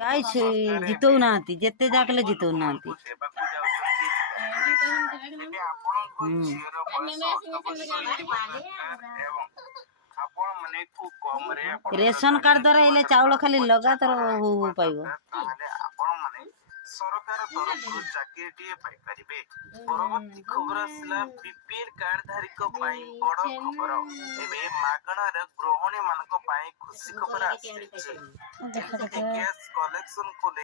କାହିଁ ଜିତଉ ନାହାନ୍ତି, ଯେତେ ଯାହା କଲେ ଜିତଉ ନାହାନ୍ତି। ଦେବାକୁ ଯାଉଛନ୍ତି ତେବେ ଆପଣଙ୍କ ଝିଅର ବୟସ 18 ବର୍ଷ ହେଇଥିବା ଦରକାର ଏବଂ ଆପଣ ମାନେ ଖୁବ କମରେ ରେସନ କାର୍ଡ ଦ୍ଵାରା ଏଇଲେ ଚାଉଳ ଖାଲି ଲଗାତାର ପାଇବ। ତାହେଲେ ଆପଣ ମାନେ ସରକାର ତରଫରୁ ଚାକିରିଟିଏ ପାଇପାରିବେ। ପରବର୍ତ୍ତୀ ଖବର ଆସିଲା ବିପିଏଲ କାର୍ଡ ଧାରୀଙ୍କ ପାଇଁ ବଡ ଖବର। ଏବେ ମାଗଣାରେ ଗୃହିଣୀ ମାନଙ୍କ ପାଇଁ ଖୁସି ଖବର ଆସିଛି। ଗ୍ୟାସ କଲେକ୍ସନ କୁ